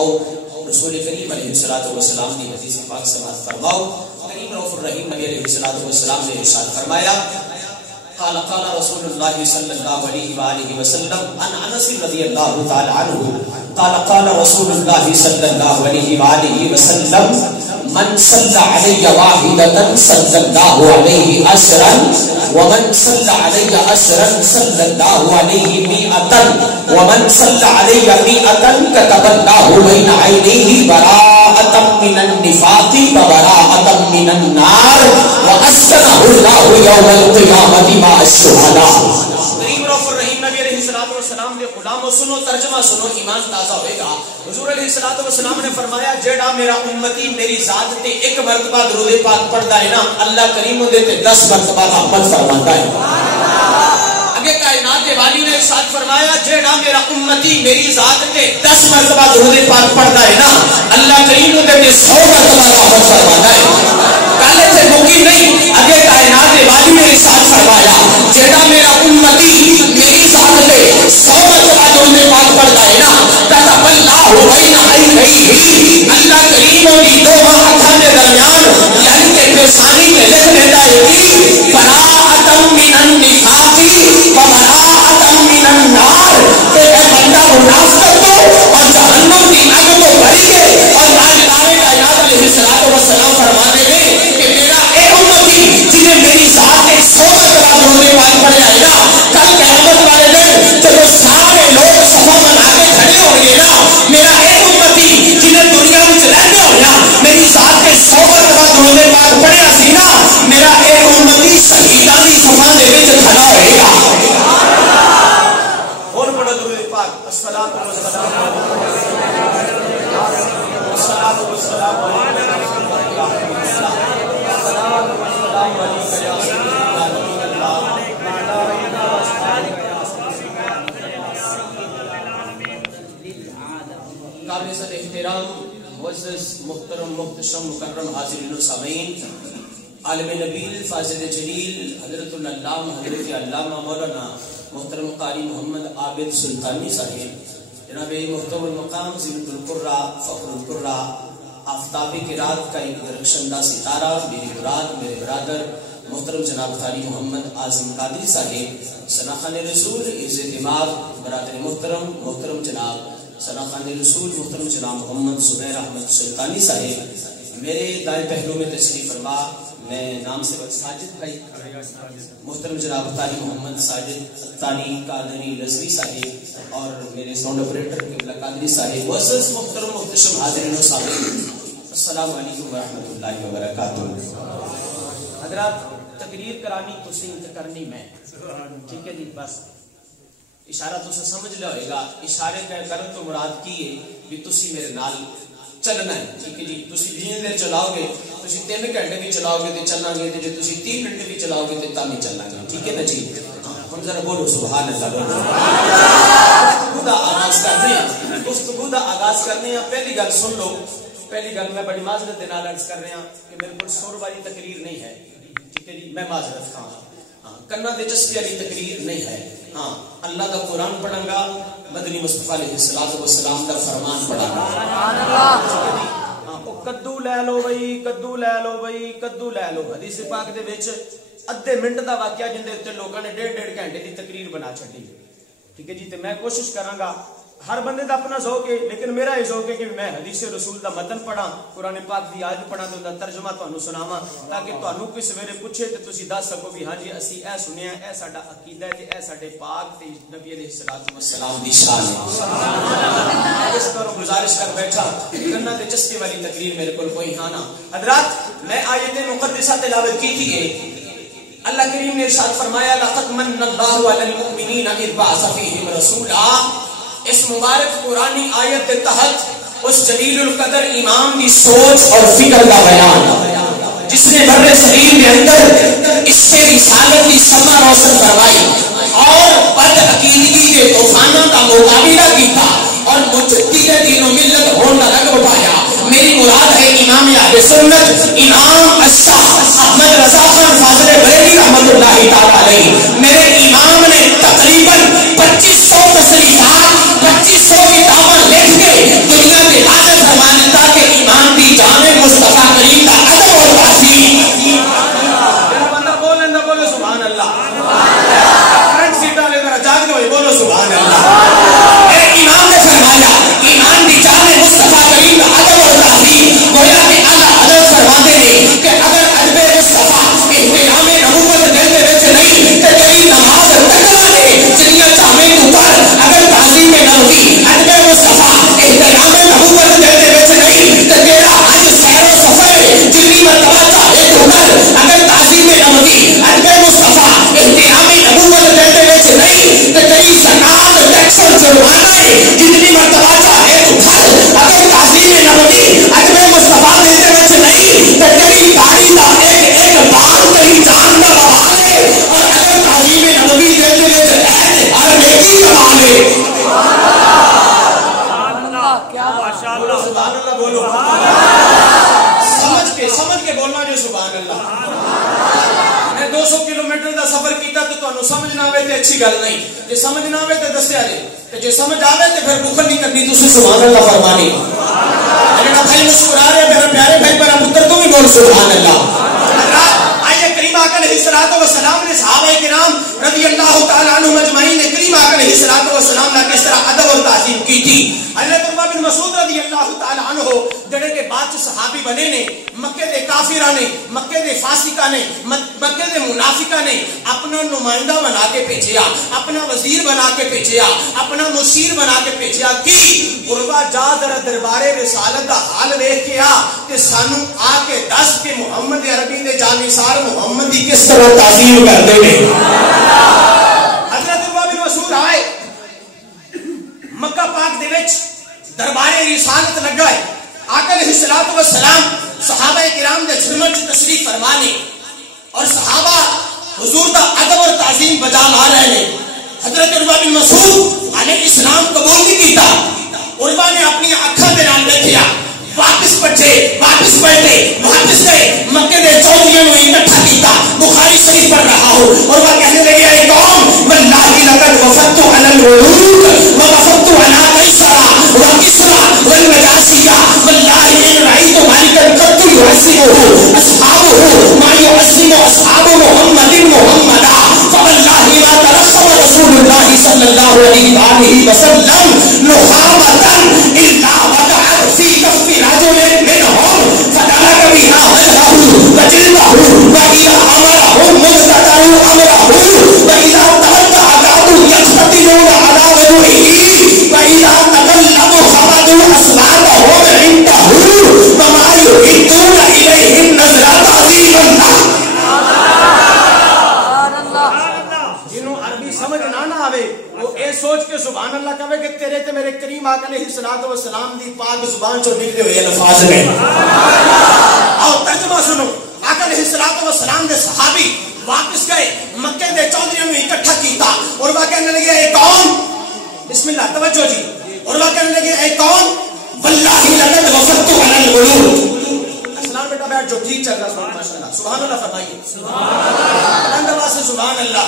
اور رسول کریم علیہ الصلوۃ والسلام کی حدیث پاک سماعت فرماؤ. کریم رؤوف الرحیم نبی علیہ الصلوۃ والسلام نے ارشاد فرمایا قال قال رسول اللہ صلی اللہ علیہ وآلہ وسلم عن انس رضی اللہ تعالی عنہ قال قال رسول اللہ صلی اللہ علیہ وآلہ وسلم من صلى علي واحدة صلى الله عليه عشرا ومن صلى علي عشرا صلى الله عليه مئة ومن صلى علي مئة كتب الله بين عينيه براءة من النفاق وبراءة من النار وأسكنه الله يوم القيامة مع الشهداء. نبی علیہ الصلوۃ والسلام نے غلامو سنو ترجمہ سنو ایمان تازہ ہوئے گا. حضور علیہ الصلوۃ والسلام نے فرمایا جیڑا میرا امتی میری ذات تے ایک مرتبہ درود پاک پڑھدا ہے نا اللہ کریم دے تے 10 مرتبہ رحمت فرماتا ہے. اگے کائنات کے والی نے ارشاد فرمایا جیڑا میرا امتی میری ذات تے 10 مرتبہ درود پاک پڑھدا ہے نا اللہ کریم دے تے 100 مرتبہ رحمت فرماتا ہے. کالے سے مکی نہیں اگے کائنات کے والی نے ارشاد فرمایا جیڑا میرا امتی میری ذات تے 100 مرتبہ درود پاک پڑھدا ہے نا کتب اللہ بین عینیہ اللہ کریم دی دو آنکھاں دے درمیان یعنی کہ پیشانی تے لکھ دیتا ہے کہ براءۃ من النفاق وبراءۃ من النار کہ اے بندہ منافقت تو اور جہنم کی آگ تو بری ہے. اور تاجدار کائنات علیہ الصلوۃ والسلام فرماتے ہیں کہ میرا اے امتی جنہیں میری ذات کے 100 مرتبہ درود پاک پڑھا ہے نا کل قیامت والے دن جب سارے لوگ صفا بنا کے کھڑے ہوں گے نا میرا اے امتی جنہیں دنیا میں رہتے ہو نا میری ذات کے 100 مرتبہ درود پاک پڑھا سی نا میرا اے امتی شہیداں دی صفا دے وچ کھڑا ہوئے گا. اور پڑھو درود پاک الصلاۃ والسلام الصلاۃ والسلام قابل احترام معزز محترم محتشم مکرم حاضرین و سامعین عالم نبیل فاضل جلیل حضرت العلامہ حضرت علامہ مولانا محترم قاری محمد عابد سلطانی صاحب جناب محترم المقام زینت القرہ فخر القرہ آفتاب کی رات کا ایک درخشندہ ستارہ میری مراد میرے برادر محترم جناب قاری محمد اعظم قادری صاحب ثناخان رسول عز دماغ برادر محترم جناب ثناخان رسول محترم جناب محمد زبیر احمد سلطانی صاحب میرے دائیں پہلو میں تشریف فرما. میں نام سے ساجد بھائی محترم جناب قاری محمد ساجد تانی قادری رضوی صاحب اور میرے ساؤنڈ آپریٹر قبلہ قادری صاحب معزز محترم محتشم حاضرین و سامعین السلام علیکم ورحمۃ اللہ وبرکاتہ. حضرات تقریر کرانی تسی کرنی میں ٹھیک ہے جی بس اشارہ تسے سمجھ لیا ہوئے گا. اشارے کا کرن تو مراد کی ہے بھی تسی میرے نال چلنا ہے ٹھیک ہے جی. تسی جتنی دیر چلاؤ گے تسی 3 گھنٹے بھی چلاؤ گے تے چلنا گے تے تسی 3 گھنٹے بھی چلاؤ گے تے تاں بھی چلنا گے ٹھیک ہے نا جی. ہن ذرا بولو سبحان اللہ. گفتگو دا آغاز کرنے ہیں. پہلی گل سن لو. پہلی گل میں بڑی معذرت دے نال عرض کر رہا کہ میرے کو شور والی تقریر نہیں ہے ٹھیک ہے جی. میں معذرت خواہ کنا دے چسپی والی تقریر نہیں ہے. ہاں اللہ کا قرآن پڑھوں گا مدنی مصطفیٰ علیہ الصلوۃ والسلام کا فرمان پڑھا گا. کدو لے لو بھائی کدو لے لو بھائی کدو لے لو. حدیث پاک دے وچ ادھے منٹ دا واقعہ جن دے تے لوکاں نے 1.5 گھنٹے دی تقریر بنا چھڈی ٹھیک ہے جی. تے میں کوشش کراں گا ہر بندے دا اپنا ذوق ہے لیکن میرا یہ ذوق ہے کہ میں حدیث رسول دا متن پڑھاں قرآن پاک دی آیت پڑھاں تے اوندا ترجمہ تانوں سناواں تاکہ تانوں کوئی سویرے پوچھے تے تسی دس سکو کہ ہاں جی اسی اے سنیا اے ساڈا عقیدہ ہے تے اے ساڈے پاک تے نبی علیہ الصلوۃ والسلام دی شان ہے. سبحان اللہ. اس کرو گزارش کر بیٹھا کنا تے چسپی والی تقریر میرے کول کوئی ہاں نہ. حضرات میں آیت مقدسہ تلاوت کی تھی. اللہ کریم نے ارشاد فرمایا لقد من اللہ علی المؤمنین اذ بعث فیہم رسولا. اس مبارک قرآنی آیت کے تحت اس جلیل القدر امام کی سوچ اور فکر کا بیان جس نے بر صغیر کے اندر اس سے رسالت کی شمع روشن کروائی اور بد عقیدگی کے طوفانوں کا مقابلہ کیا اور مجدد دین و ملت ہونا رنگ اٹھایا. میری مراد ہے امام اہل سنت امام الشاہ احمد رضا خان فاضل بریلوی رحمۃ اللہ تعالی علیہ. میرے امام نے تقریباً 2500 تصریحات 2500 کتابیں لکھ کے دنیا کے سبحان اللہ بولو، سمجھ کے بولنا جو سبحان اللہ۔ میں 200 کلومیٹر دا سفر کیتا تو تانوں سمجھ نہ آوے تے اچھی گل نہیں، جے سمجھ نہ آوے تے دسیا جے، تے جے سمجھ آوے تے پھر بخل نہیں کرنی، تسی سبحان اللہ فرمانی۔ میرا بھائی مسکرا رہے، میرے پیارے بھائی، میرا پتر تو بھی بول سبحان اللہ۔ کریم آقا علیہ الصلوۃ والسلام نے صحابہ کرام رضی اللہ تعالی عنہم اجمعین نے کریم آقا علیہ الصلوۃ والسلام نے کس طرح ادب اور تعظیم کی تھی۔ حضرت عروہ بن مسعود رضی اللہ تعالی عنہ جڑے کے بعد صحابی بنے نے، مکے دے کافراں نے، مکے دے فاسقاں نے، مکے دے منافقاں نے اپنا نمائندہ بنا کے بھیجیا، اپنا وزیر بنا کے بھیجیا، اپنا مشیر بنا کے بھیجیا کہ عروہ جا ذرا دربار رسالت دا حال ویکھ کے آ تے سانو آ کے دس کہ محمد عربی دے جانثار محمد کی کس طرح تعظیم کرتے ہیں۔ حضرت عروہ بن مسعود آئے مکہ پاک دے وچ دربار رسالت لگا ہے، آقا علیہ الصلوۃ والسلام صحابہ کرام دے خدمت وچ تشریف فرما نے اور صحابہ حضور دا ادب اور تعظیم بجا لا رہے ہیں۔ حضرت عروہ بن مسعود علیہ السلام قبول نہیں کیتا، عروہ نے اپنی اکھاں دے نال دیکھیا، واپس پلٹے، واپس گئے، مکے دے چودھریوں نے اکٹھا کیتا، بخاری شریف پڑھ رہا ہوں، اور وہ کہنے لگے اے قوم واللہ لقد وفدت علی الملوک ووفدت علی قیصر وکسری والنجاشی واللہ ان رأیت مالکا قط يعظمه اصحابه ما يعظم اصحاب محمد محمدا فواللہ ما ترحم رسول اللہ صلی اللہ علیہ وآلہ وسلم نخامتا الا وقعت فی کف رجل منهم فترك بها وجهه وجلده وإذا أمرهم مقتدروا أمره وإذا تودع كادوا يقتتلون على وجهه وإذا تكلموا خفضوا أصواتهم عنده وما يردون إليه النظر تعظيم الله۔ جنہوں عربی سمجھ نہ آوے وہ اے سوچ کے سبحان اللہ کہے کہ تیرے تے میرے کریم آقا علیہ الصلوۃ والسلام دی پاک زبان چوں نکلے ہوئے الفاظ میں۔ آؤ ترجمہ سنو۔ آقا علیہ الصلوۃ والسلام دے صحابی واپس گئے، مکے دے چودھریوں نے اکٹھا کیتا، اور وہ کہنے لگے اے قوم، بسم اللہ توجہ جی، اور وہ کہنے لگے اے قوم واللہ لقد وفدت علی الملوک۔ اسلام بیٹا بیٹھ جو ٹھیک چل رہا ہے ماشاءاللہ، سبحان اللہ فرمائیے، سبحان اللہ، سے سبحان اللہ،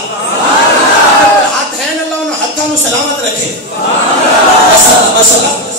ہاتھ ہیں اللہ انہوں ہاتھوں میں سلامت رکھے۔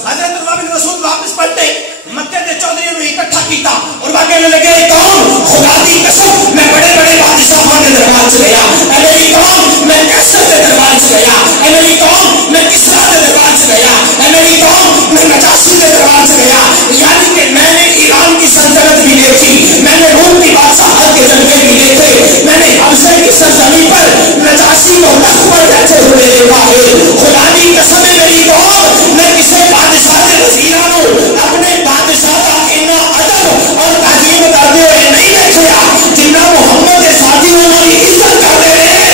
حضرت عروہ بن مسعود واپس پلٹے، مکے دے چودھریوں نے اکٹھا کیتا، اور وہ کہنے لگے قوم خدا دی قسم میں بڑے بڑے بادشاہوں کے دربار سے گیا، اے میری قوم میں کیسر کے دربار سے گیا، اے میری قوم میں کسریٰ کے دربار سے گیا، اے میری قوم میں نجاشی کے دربار سے گیا، یعنی کہ میں نے ایران کی سلطنت بھی دیکھی، میں نے روم کی بادشاہت کے جلوے بھی دیکھے، میں نے حبشہ کی سرزمین پر نجاشی کو تخت پر بیٹھے ہوئے دیکھا ہے۔ خدا کی قسم ہے میری قوم میں کسی بادشاہ کے وزیرانوں اپنے بادشاہ کا اتنا ادب اور تعظیم کرتے ہوئے نہیں دیکھا جتنا محمد کے ساتھی انہوں نے عزت کرتے ہیں۔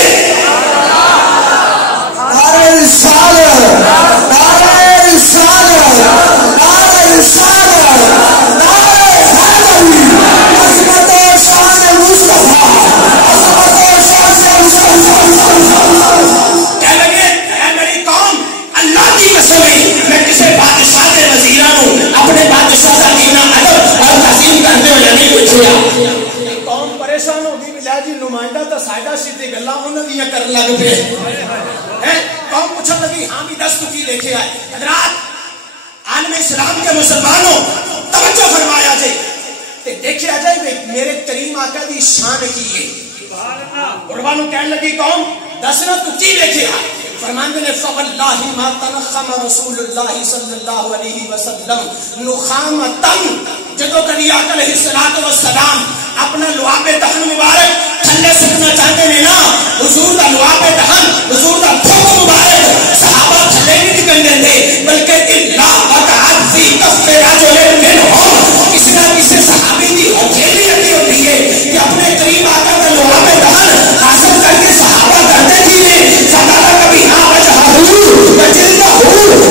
نعرہ رسالت، نعرہ رسالت، نعرہ رسالت، نعرہ حیدری، عظمت و شان مصطفیٰ، عظمت و شان مصطفیٰ۔ کہنے لگے اے میری قوم اللہ کی قسم ہے میں کسی بادشاہ کے وزیرانوں اپنے بادشاہ کا اتنا ادب اور تعظیم کرتے ہوئے نہیں دیکھا۔ قوم پریشان ہوگی بھی جی نمائندہ تو سائدہ سیدھی گلاں انہوں نے کرنے لگ پے ہیں۔ قوم پوچھنے لگی ہاں بھی دس تو کی لکھے آئے۔ حضرات عالم اسلام کے مسلمانوں توجہ فرمایا جائے تے دیکھے آ جائے میرے کریم آقا دی شان کی ہے۔ قربانوں کہنے لگی قوم دسنا تو کی لکھے آئے؟ فرماندے نے فواللہ ما تنخم رسول اللہ صلی اللہ علیہ وسلم نخامتن، جدو کبھی آقا علیہ الصلوۃ والسلام اپنا لعاب دہن مبارک تھلے سکنا چاہتے ہیں نا، حضور دا لعاب دہن، حضور دا پھوک مبارک صحابہ تھلے نہیں نکل دیتے بلکہ اللہ وقعت فی کف رجل منہم، کسی نہ کسی صحابی کی ہتھیلی لگی ہوتی ہے کہ اپنے قریب آقا کا لعاب دہن حاصل کر کے صحابہ کرتے تھی فتح کبھی ہاں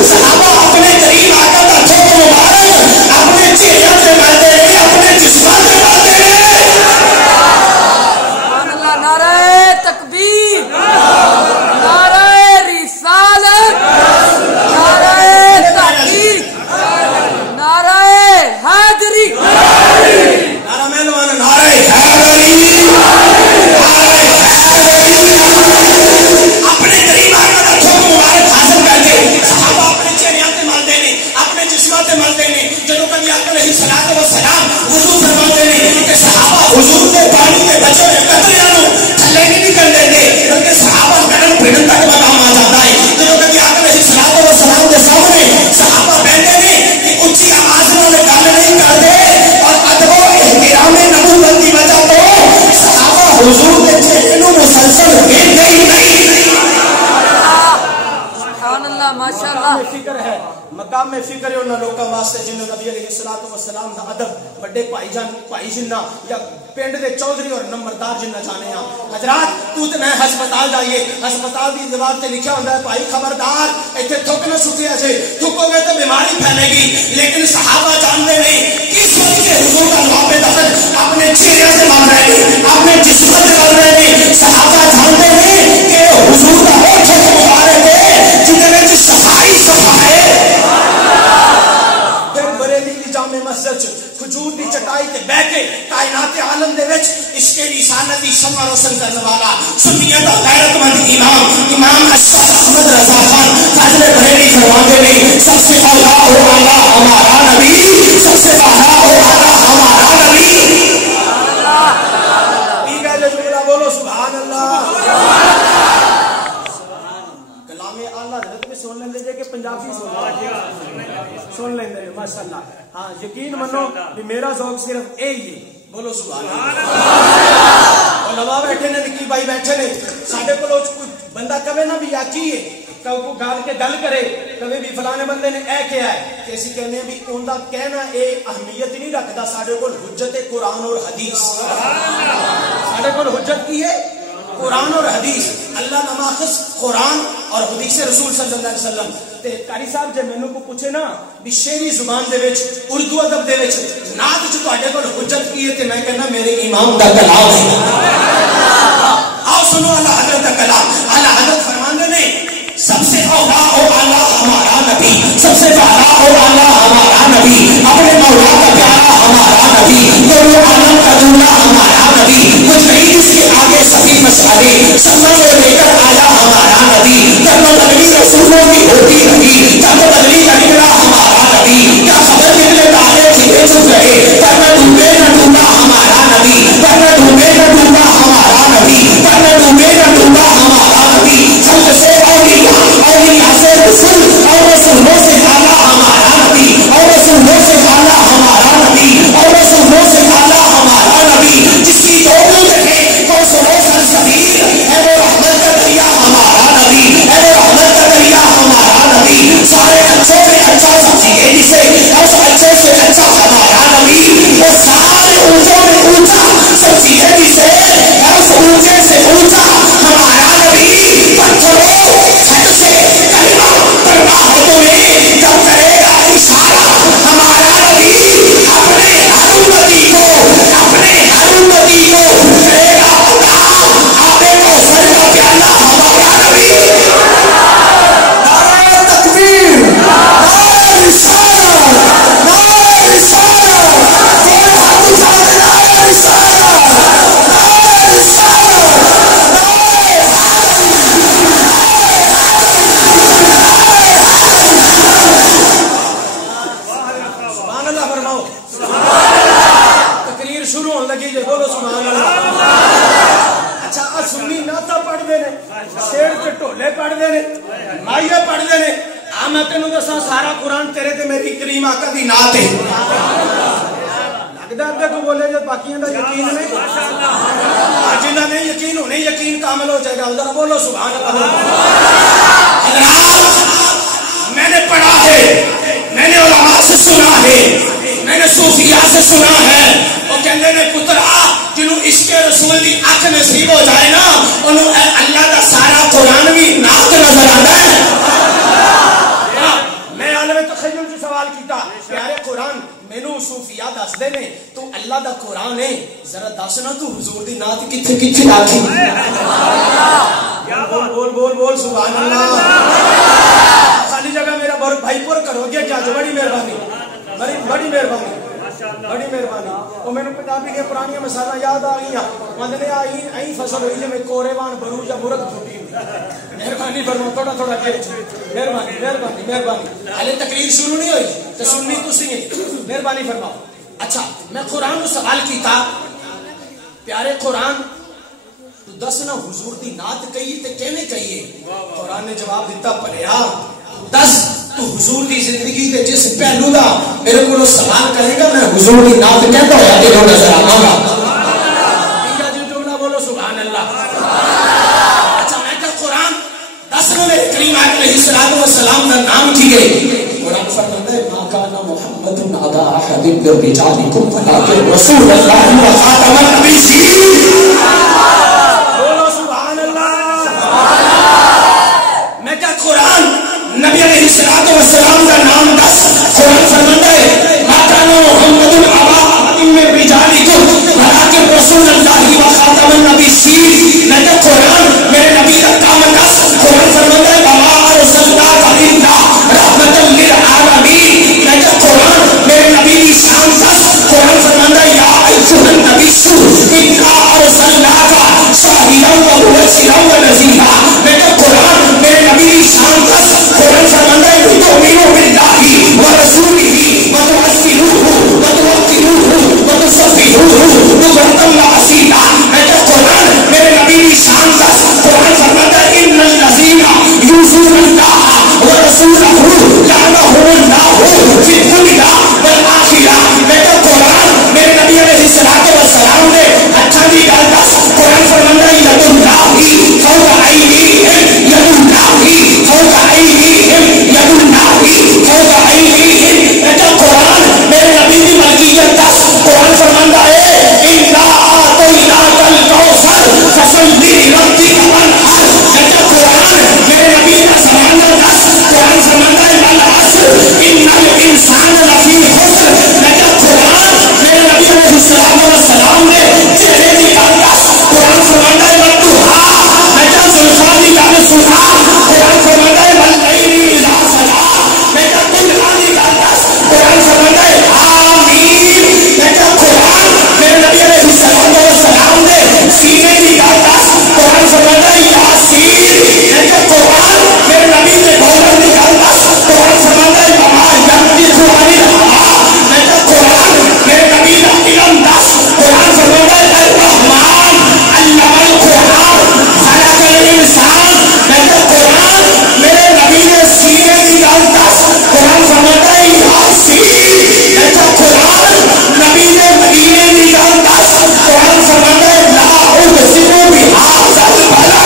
صحابہ اپنے قریب آقا کا تھوک مبارک اپنے چہرے سے ملتے رہے، اپنے جسموں سے ملتے رہے۔ سبحان اللہ، نعرہ تکبیر، نعرہ رسالت، نعرہ تحقیق۔ چشمہ تے مانتے ہیں جدو کبھی آقا علیہ الصلوۃ والسلام وضو فرماتے ہیں کہ صحابہ حضور کے پانی کے بچے ہوئے قطریاں نو تھلے نہیں نکل دیتے بلکہ صحابہ گڑن پھڑن تک مقام آ جاتا ہے جدو کبھی آقا علیہ الصلوۃ والسلام کے سامنے صحابہ بیٹھے ہیں کہ اونچی آواز میں گل نہیں کرتے اور ادب و احترام نبوت کی وجہ تو صحابہ حضور کے چہرے نو مسلسل دیکھتے ہی نہیں. ماشاءاللہ فکر ہے مقام میں فکر ہے انہاں لوکاں واسطے جنہوں نبی علیہ الصلوۃ والسلام دا ادب بڑے بھائی جنہ یا پنڈ دے چودھری اور نمبردار جنہ جانے ہاں. حضرات تو تے میں ہسپتال جائیے ہسپتال دی دیوار تے لکھیا ہوندا ہے بھائی خبردار ایتھے تھوک نہ سٹیا جے تھوکو گے تے بیماری پھیلے گی. لیکن صحابہ جانتے نہیں کس وقت کے حضور کا لواب دفن اپنے چہرے سے مار رہے ہیں اپنے جسم سے مار رہے ہیں. صحابہ جانتے ہیں کہ حضور کا وہ چھت مبارک ہے جن میں صفائی صفائی جامع مسجد کھجور دی چٹائی تے بیٹھ کے کائنات عالم دے وچ عشق رسالت دی شمع روشن کرنے والا سنیت دا غیرت مند امام اشرف احمد رضا خان فاضل بریلوی فرماتے ہیں سب سے اعلیٰ اور اعلیٰ ہمارا نبی سب سے اعلیٰ اور اعلیٰ ہمارا نبی. ٹھیک ہے جو جملہ بولو سبحان اللہ. کلام اعلیٰ حضرت میں سن لیں دے کہ پنجابی سن لیں دے ماشاءاللہ. ہاں یقین منو کہ میرا ذوق صرف یہی ہے. بولو سبحان اللہ. علماء بیٹھے نے نکی بھائی بیٹھے نے ساڈے کول کوئی بندہ کبھی نہ بھی آکی ہے کو گال کے گل کرے کبھی بھی فلانے بندے نے اے کیا ہے کہ اسی کہنے بھی ان دا کہنا اے اہمیت نہیں رکھدا. ساڈے کول حجت قرآن اور حدیث. ساڈے کول حجت کی ہے قرآن اور حدیث. اللہ نماخص قرآن اور حدیث رسول صلی اللہ علیہ وسلم. تے قاری صاحب جے مینوں کو پوچھے نا بھی شعری زبان دے وچ اردو ادب دے وچ نعت وچ تواڈے کول حجت کی ہے تے میں کہنا میرے امام دا کلام ہے. آؤ سنو اللہ حضرت کا کلام. اللہ حضرت فرماندے نے سب سے اولا اور اعلیٰ ہمارا نبی سب سے پیارا اور اعلیٰ ہمارا نبی اپنے مولا کا پیارا ہمارا نبی دونوں عالم کا دولہ ہمارا نبی کچھ نہیں جس کے آگے سبھی مسالے سمجھ کو لے کر آیا ہمارا نبی. تب بدلی رسولوں کی ہوتی رہی تب بدلی کا نکلا ہمارا نبی. کیا خبر نکلے تارے چھپے چھپ رہے پر نہ ڈوبے نہ ڈوبا ہمارا نبی پر نہ ڈوبے نہ ڈوبا ہمارا نبی پر نہ ڈوبے نہ ڈوبا ہمارا نبی. خلق سے اولیاء سے رسول اور رسولوں سے اعلیٰ ہمارا نبی اور رسولوں سے اعلیٰ ہمارا نبی اور رسولوں سے اعلیٰ ہمارا نبی. جس کی جو ہے وہ سنو سرزمین ہے وہ رحمت کا دریا ہمارا نبی ہے وہ رحمت کا دریا ہمارا نبی. سارے اچھوں میں اچھا سمجھیے جسے اس اچھے سے اچھا ہمارا نبی. وہ سارے اونچوں میں اونچا سمجھیے جسے اس اونچے سے اونچا ہمارا نبی. پتھروں چھت سے کلمہ پڑھنا ہے تمہیں جب کرے گا اشارہ ہمارا نبی. اپنے ہر امتی کو کرے گا عطا آبے کو سر کا پیالہ ہمارا نبی. نعرہ تکبیر نعرہ رسالت نعرہ رسالت دونوں ہاتھ اٹھا کے نعرہ رسالت نعرہ رسالت سبحان اللہ فرماؤ. تقریر شروع ہونے لگی جی بولو سبحان اللہ. اچھا آ سنی نعتاں پڑھتے ہیں شیر تے ڈھولے پڑھتے ہیں مائیے پڑھتے ہیں. آ میں تینوں دساں سارا قرآن تیرے تے میری کریم آقا دی نعت ہے. لگدا ہے تو بولے جو باقیاں دا یقین نہیں جنہاں نے یقین ہونے یقین کامل ہو جائے گا. ذرا بولو سبحان اللہ. میں نے پڑھا ہے میں نے علماء سے سنا ہے میں نے صوفیاء سے سنا ہے وہ کہندے نے پترا جنوں عشق رسول دی اکھ نصیب ہو جائے نا انہوں اللہ دا سارا قرآن بھی نعت نظر آتا ہے. میں عالم تخیل جو سوال کیتا پیارے قرآن مینوں صوفیاء دس دے نے تو اللہ دا قرآن ہے ذرا دس نا تو حضور دی نعت کتھے کتھے آکھی. بول بول بول سبحان اللہ. خالی جگہ میرا بھائی پور کرو گے کیا جو بڑی مہربانی بڑی مہربانی بڑی مہربانی. وہ میں نے پنجابی کے پرانی مسالہ یاد آ گئی مندنے آئی فصل ہوئی جی کوریوان برو یا مرغ چھوٹی مہربانی فرماؤ تھوڑا تھوڑا مہربانی مہربانی مہربانی. حالے تقریر شروع نہیں ہوئی تو سننی تسی ہیں مہربانی فرماؤ. اچھا میں قرآن کو سوال کیتا پیارے قرآن تو دس نہ حضور دی نعت کہیے تے کیویں کہیے؟ قرآن نے جواب دیتا پڑھیا دس تو حضور دی زندگی دے جس پہلو دا میرے کو سوال کرے گا میں حضور دی نعت کہتا ہوا تیرے نظر آواں گا. جو جملہ بولو سبحان اللہ. اچھا میں کہ قرآن دس نہ میرے کریم علیہ الصلوۃ والسلام دا نام کی گئی. قرآن فرماتا ہے ما کان محمد علی احد من رجالکم ولکن رسول اللہ و خاتم النبیین. بولو سبحان اللہ. میں کہ قرآن نبی علیہ الصلوۃ والسلام کا نام دس. قرآن فرماتا ہے ما کان محمد علی احد من رجالکم ولکن رسول اللہ و خاتم النبیین. میں کہ قرآن میرے نبی کا کام دس. قرآن فرماتا ہے وما ارسلناک الا رحمۃ للعالمین. میں کہ قرآن میرے نبی کی شان دس. قرآن فرماتا ہے یا ایھا النبی انا ارسلناک شاہدا ومبشرا ونذیرا. میں کہ قرآن میرے نبی کی شان دس. قرآن فرماتا ہے تؤمنوا باللہ ورسولہ وتعزروہ وتوقروہ وتصبحوہ بکرۃ وأصیلا. میں کہ قرآن میرے نبی کی شان دس. قرآن فرماتا ہے ان الذین یؤذون اللہ ورسولہ لعنہم اللہ فی الدنیا والآخرہ. میں کہ قرآن میرے نبی علیہ الصلوۃ والسلام نے اچھا دی گل دس. قرآن فرماتا ہے ید اللہ فوق ایدیہم ید اللہ فوق ایدیہم ید اللہ فوق ایدیہم. میں کہ قرآن میرے نبی کی ملکیت دس. قرآن فرماتا ہے انا اعطیناک الکوثر فصل لربک وانحر. میں کہ قرآن میرے نبی کا زمانہ دس. قرآن فرماتا ہے والعصر ان الانسان لفی خسر. میں کہ قرآن میرے نبی علیہ الصلوۃ والسلام نے چہرے کی گل دس. قرآن فرماتا ہے والضحیٰ. میں کہ زلفا کی گل سنا. قرآن فرماتا ہے واللیل اذا سجا. میں کہ دنیا کی گل دس. قرآن فرماتا ہے آمین. میں کہ قرآن میرے نبی علیہ الصلوۃ والسلام نے سینے کی گل دس. قرآن فرماتا ہے یاسین. میں کہ قرآن میرے نبی نے بولن کی گل دس. قرآن فرماتا ہے وما ینطق عن الہویٰ. میں کہ قرآن میرے نبی کا علم دس. قرآن فرماتا ہے الرحمن علم القرآن خلق الانسان. میں کہ قرآن میرے نبی نے سینے کی گل دس. قرآن فرماتا ہے یاسین. میں کہ قرآن نبی نے مدینے کی گل دس. قرآن فرماتا ہے لا اقسم بہذا البلد.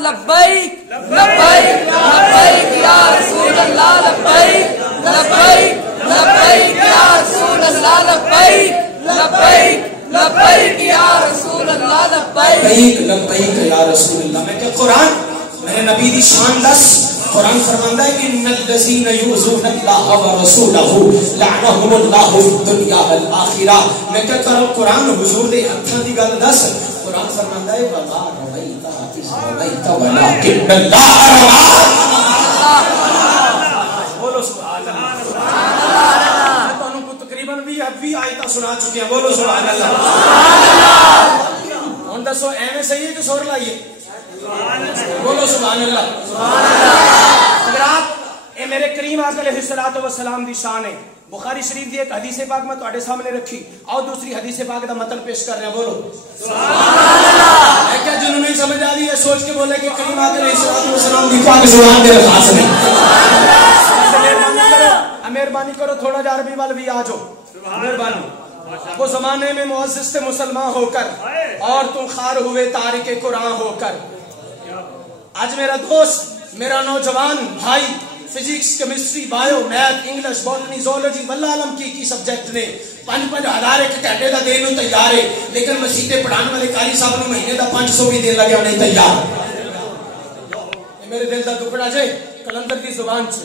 لبیک لبیک لبیک یا رسول اللہ. لبیک لبیک لبیک یا رسول اللہ. لبیک لبیک لبیک یا رسول اللہ. لبیک لبیک یا رسول اللہ. میں کہ قرآن میرے نبی دی شان دس. قرآن فرماتا ہے ان الذین یؤذون اللہ ورسولہ لعنہم اللہ فی الدنیا والآخرہ. میں کہ قرآن حضور دے ہتھاں دی گل دس. قرآن فرماتا ہے وما رمیت اذ رمیت ولکن اللہ رمی. بولو سبحان اللہ. میں تانوں کو تقریباً 20 آیتاں سنا چکے ہیں. بولو سبحان اللہ. ہن دسو ایویں صحیح ہے کہ سور لائیے؟ بولو سبحان اللہ. حضرات اے میرے کریم آقا علیہ الصلوۃ والسلام دی شان ہے. بخاری شریف دی ایک حدیث پاک میں تواڈے سامنے رکھی. آؤ دوسری حدیث پاک دا مطلب پیش کر رہے ہیں. بولو سبحان اللہ. کیا جنوں نہیں سمجھ آ رہی ہے سوچ کے بولے کہ کریم آقا علیہ الصلوۃ والسلام دی پاک زبان دے الفاظ میں مہربانی کرو تھوڑا جا عربی وال بھی آ جاؤ. مہربانی. وہ زمانے میں معزز سے مسلمان ہو کر اور تم خار ہوئے تارک قرآن ہو کر. آج میرا دوست میرا نوجوان بھائی physics chemistry bio math English botany zoology واللہ علم کی سبجیکٹ نے 5,000 ایک گھنٹے کا دین نو تیار ہے. لیکن مسیطے پڑھانے والے قاری صاحب نے مہینے کا 500 بھی دین لگے نہیں تیار. میرے دل کا ٹکڑا جے کلندر کی زبان سے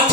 8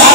4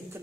1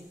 1